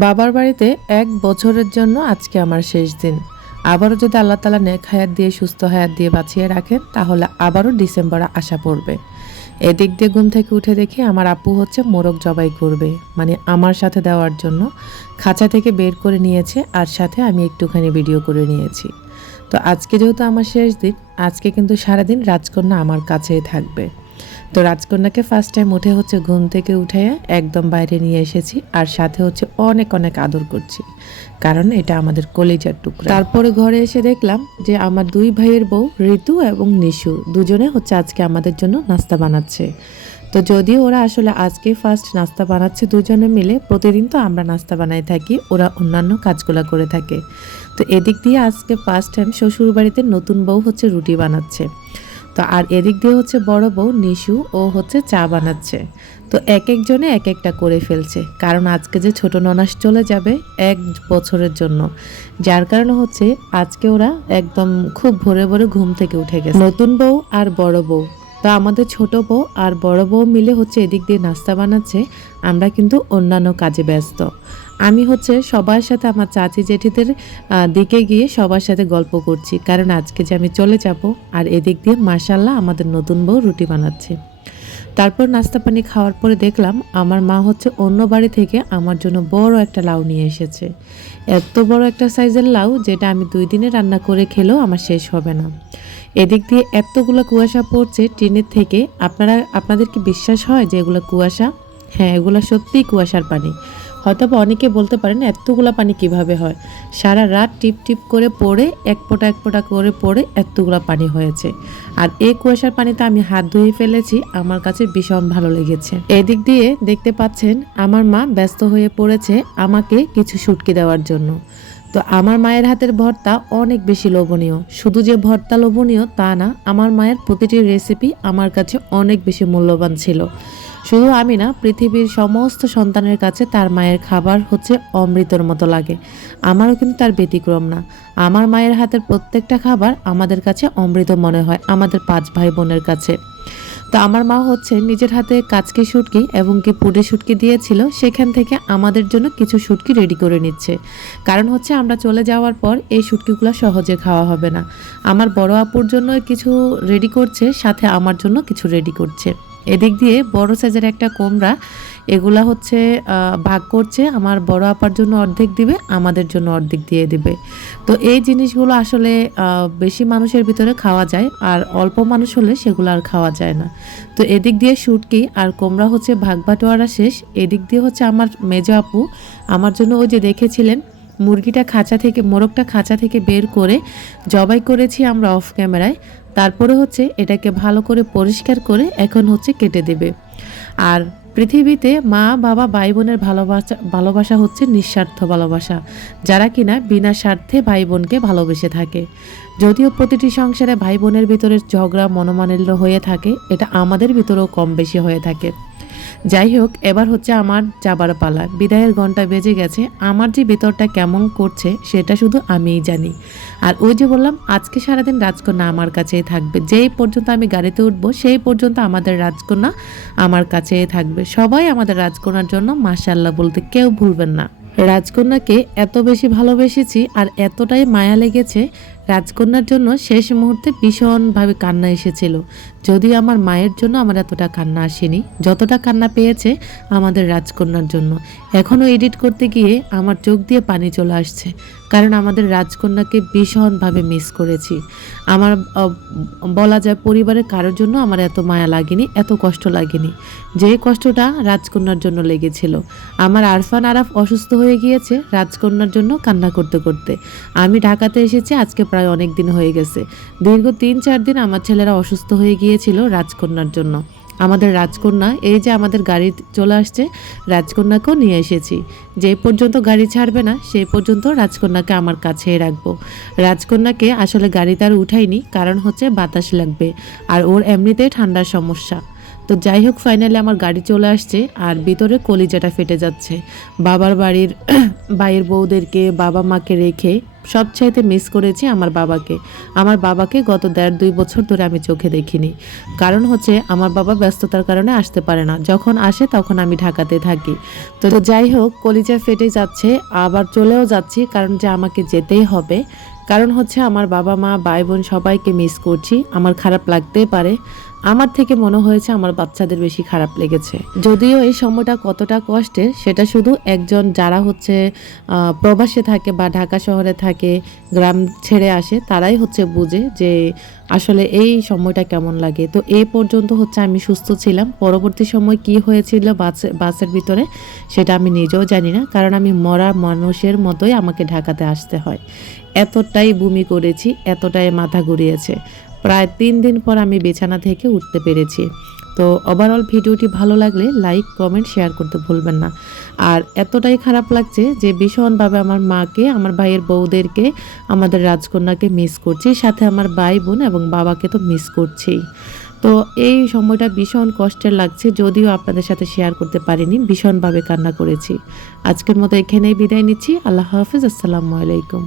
বাবার বাড়িতে এক বছরের জন্য আজকে আমার শেষ দিন। আবারও যদি আল্লাহ তালা নেক হায়াত দিয়ে, সুস্থ হায়াত দিয়ে বাঁচিয়ে রাখেন, তাহলে আবারও ডিসেম্বরে আসা পড়বে। এদিক দিয়ে ঘুম থেকে উঠে দেখি আমার আপু হচ্ছে মোরগ জবাই করবে মানে আমার সাথে দেওয়ার জন্য। খাঁচা থেকে বের করে নিয়েছে আর সাথে আমি একটুখানি ভিডিও করে নিয়েছি। তো আজকে যেহেতু আমার শেষ দিন, আজকে কিন্তু সারাদিন রাজকন্যা আমার কাছেই থাকবে। তো রাজকন্যাকে ফার্স্ট টাইম উঠে হচ্ছে ঘুম থেকে উঠে একদম বাইরে নিয়ে এসেছি, আর সাথে হচ্ছে অনেক অনেক আদর করছি। কারণ এটা আমাদের কলেজার টুকরা। তারপরে ঘরে এসে দেখলাম যে আমার দুই ভাইয়ের বউ ঋতু এবং নিশু, দুজনে হচ্ছে আজকে আমাদের জন্য নাস্তা বানাচ্ছে। তো যদিও ওরা আসলে আজকে ফার্স্ট নাস্তা বানাচ্ছে দুজনে মিলে, প্রতিদিন তো আমরা নাস্তা বানাই থাকি, ওরা অন্যান্য কাজগুলো করে থাকে। তো এদিক দিয়ে আজকে ফার্স্ট টাইম শ্বশুর বাড়িতে নতুন বউ হচ্ছে রুটি বানাচ্ছে। তো আর এদিক দিয়ে হচ্ছে বড় বউ নিশু, ও হচ্ছে চা বানাচ্ছে। তো এক একজনে এক একটা করে ফেলছে, কারণ আজকে যে ছোট ননাস চলে যাবে এক বছরের জন্য। যার কারণে হচ্ছে আজকে ওরা একদম খুব ভোরে ভোরে ঘুম থেকে উঠে গেছে। নতুন বউ আর বড় বউ। তো আমাদের ছোট বউ আর বড় বউ মিলে হচ্ছে এদিক দিয়ে নাস্তা বানাচ্ছে। আমরা কিন্তু অন্যান্য কাজে ব্যস্ত। আমি হচ্ছে সবার সাথে আমার চাচি জেঠিদের দিকে গিয়ে সবার সাথে গল্প করছি। কারণ আজকে যে আমি চলে যাব আর এদিক দিয়ে মার্শাল্লাহ আমাদের নতুন বউ রুটি বানাচ্ছে। তারপর নাস্তা পানি খাওয়ার পরে দেখলাম আমার মা হচ্ছে অন্য বাড়ি থেকে আমার জন্য বড় একটা লাউ নিয়ে এসেছে। এত বড় একটা সাইজের লাউ যেটা আমি দুই দিনে রান্না করে খেলেও আমার শেষ হবে না। এদিক দিয়ে এতগুলো কুয়াশা পড়ছে ট্রেনের থেকে। আপনারা, আপনাদের কি বিশ্বাস হয় যে এগুলো কুয়াশা? হ্যাঁ এগুলো সত্যিই কুয়াশার পানি। হয়তো অনেকে বলতে পারেন, এতগুলো পানি কীভাবে হয়? সারা রাত টিপ টিপ করে পড়ে, এক ফোঁটা এক ফোঁটা করে পড়ে এতগুলো পানি হয়েছে। আর এই কুয়াশার পানিতে আমি হাত ধুয়ে ফেলেছি, আমার কাছে ভীষণ ভালো লেগেছে। এদিক দিয়ে দেখতে পাচ্ছেন, আমার মা ব্যস্ত হয়ে পড়েছে আমাকে কিছু শুটকি দেওয়ার জন্য। তো আমার মায়ের হাতের ভর্তা অনেক বেশি লোভনীয়। শুধু যে ভর্তা লোভনীয় তা না, আমার মায়ের প্রতিটি রেসিপি আমার কাছে অনেক বেশি মূল্যবান ছিল। শুধু আমি না, পৃথিবীর সমস্ত সন্তানের কাছে তার মায়ের খাবার হচ্ছে অমৃতর মতো লাগে। আমারও কিন্তু তার ব্যতিক্রম না। আমার মায়ের হাতের প্রত্যেকটা খাবার আমাদের কাছে অমৃত মনে হয়, আমাদের পাঁচ ভাই বোনের কাছে। তো আমার মা হচ্ছে নিজের হাতে কাচকি শুটকি এবং কি পুডে শুটকি দিয়েছিল, সেখান থেকে আমাদের জন্য কিছু সুটকি রেডি করে নিচ্ছে। কারণ হচ্ছে আমরা চলে যাওয়ার পর এই শুটকিগুলো সহজে খাওয়া হবে না। আমার বড় আপুর জন্য কিছু রেডি করছে, সাথে আমার জন্য কিছু রেডি করছে। এদিক দিয়ে বড় সাইজের একটা কোমরা, এগুলা হচ্ছে ভাগ করছে আমার বড় আপার জন্য অর্ধেক দিবে, আমাদের জন্য অর্ধেক দিয়ে দিবে। তো এই জিনিসগুলো আসলে বেশি মানুষের ভিতরে খাওয়া যায় আর অল্প মানুষ হলে সেগুলো আর খাওয়া যায় না। তো এদিক দিয়ে শুটকি আর কোমরা হচ্ছে ভাগ বাটোয়ারা শেষ, এদিক দিয়ে হচ্ছে আমার মেজ আপু, আমার জন্য ওই যে দেখেছিলেন মুরগিটা খাঁচা থেকে, মোরগটা খাঁচা থেকে বের করে জবাই করেছি আমরা অফ ক্যামেরায় তারপরে হচ্ছে এটাকে ভালো করে পরিষ্কার করে এখন হচ্ছে কেটে দেবে। আর পৃথিবীতে মা, বাবা ভাই বোনের ভালোবাসা ভালোবাসা হচ্ছে নিঃস্বার্থ ভালোবাসা। যারা কিনা বিনা স্বার্থে ভাই বোনকে ভালোবেসে থাকে। যদিও প্রতিটি সংসারে ভাই বোনের ভিতরে ঝগড়া, মনোমালিন্য হয়ে থাকে, এটা আমাদের ভিতরেও কম বেশি হয়ে থাকে। যাই হোক এবার হচ্ছে আমার যাবার পালা। বিদায়ের ঘণ্টা বেজে গেছে, আমার যে ভেতরটা কেমন করছে, সেটা শুধু আমিই জানি। আর ওই যে বললাম, আজকে সারাদিন রাজকন্যা আমার কাছেই থাকবে। যেই পর্যন্ত আমি গাড়িতে উঠবো, সেই পর্যন্ত আমাদের রাজকন্যা আমার কাছেই থাকবে। সবাই আমাদের রাজকন্যার জন্য মাশাল্লাহ বলতে কেউ ভুলবেন না। রাজকন্যাকে এত বেশি ভালোবেসেছি আর এতটাই মায়া লেগেছে রাজকন্যার জন্য শেষ মুহূর্তে ভীষণভাবে কান্না এসেছিল। যদি আমার মায়ের জন্য আমার এতটা কান্না আসেনি, যতটা কান্না পেয়েছে আমাদের রাজকন্যার জন্য। এখনও এডিট করতে গিয়ে আমার চোখ দিয়ে পানি চলে আসছে, কারণ আমাদের রাজকন্যাকে ভীষণভাবে মিস করেছি। আমার বলা যায় পরিবারের কারোর জন্য আমার এত মায়া লাগেনি, এত কষ্ট লাগেনি। যে কষ্টটা রাজকন্যার জন্য লেগেছিল। আমার আরফান আরাফ অসুস্থ হয়ে গিয়েছে রাজকন্যার জন্য কান্না করতে করতে। আমি ঢাকাতে এসেছি, আজকে প্রায় অনেক দিন হয়ে গেছে। দীর্ঘ তিন, চার দিন আমার ছেলেরা অসুস্থ হয়ে গিয়েছিল রাজকন্যার জন্য। আমাদের রাজকন্যা, এই যে আমাদের গাড়ি চলে আসছে, রাজকন্যাকেও নিয়ে এসেছি। যে পর্যন্ত গাড়ি ছাড়বে না সেই পর্যন্ত রাজকন্যাকে আমার কাছেই রাখব। রাজকন্যাকে আসলে গাড়িতে আর উঠাইনি কারণ হচ্ছে বাতাস লাগবে, আর ওর এমনিতেই ঠান্ডার সমস্যা। তো যাই হোক ফাইনালি আমার গাড়ি চলে আসছে আর ভিতরে কলিজাটা ফেটে যাচ্ছে। বাবার বাড়ির ভাইয়ের বউদেরকে, বাবা মাকে রেখে সবচাইতে মিস করেছি আমার বাবাকে। আমার বাবাকে গত দেড় দুই বছর ধরে আমি চোখে দেখিনি। কারণ হচ্ছে, আমার বাবা ব্যস্ততার কারণে আসতে পারে না। যখন আসে, তখন আমি ঢাকাতে থাকি। তো যাই হোক কলিজা ফেটে যাচ্ছে, আবার চলেও যাচ্ছি, কারণ যে আমাকে যেতেই হবে। কারণ হচ্ছে, আমার বাবা মা, ভাই বোন সবাইকে মিস করছি। আমার খারাপ লাগতেই পারে। আমার থেকে মনে হয়েছে আমার বাচ্চাদের বেশি খারাপ লেগেছে। যদিও এই সময়টা কতটা কষ্টের, সেটা শুধু একজন যারা হচ্ছে প্রবাসে থাকে বা ঢাকা শহরে থাকে, গ্রাম ছেড়ে আসে, তারাই হচ্ছে বুঝে যে আসলে এই সময়টা কেমন লাগে। তো এই পর্যন্ত হচ্ছে আমি সুস্থ ছিলাম। পরবর্তী সময় কি হয়েছিল বাসে, বাসের ভিতরে, সেটা আমি নিজেও জানি না, কারণ আমি মরা মানুষের মতোই আমাকে ঢাকাতে আসতে হয়। এতটাই বমি করেছি, এতটাই মাথা ঘুরিয়েছে। প্রায় তিন দিন পর আমি বিছানা থেকে উঠতে পেরেছি। তো ওভারঅল ভিডিওটি ভালো লাগলে লাইক কমেন্ট শেয়ার করতে ভুলবেন না। আর এতটাই খারাপ লাগছে যে ভীষণভাবে আমার মাকে, আমার ভাইয়ের বউদেরকে, আমাদের রাজকন্যাকে মিস করছি, সাথে আমার ভাই বোন এবং বাবাকে তো মিস করছেই তো এই সময়টা ভীষণ কষ্টের লাগছে, যদিও আপনাদের সাথে শেয়ার করতে পারিনি, ভীষণভাবে কান্না করেছি। আজকের মতো এখানেই বিদায় নিচ্ছি, আল্লাহ হাফিজ, আসসালামু আলাইকুম।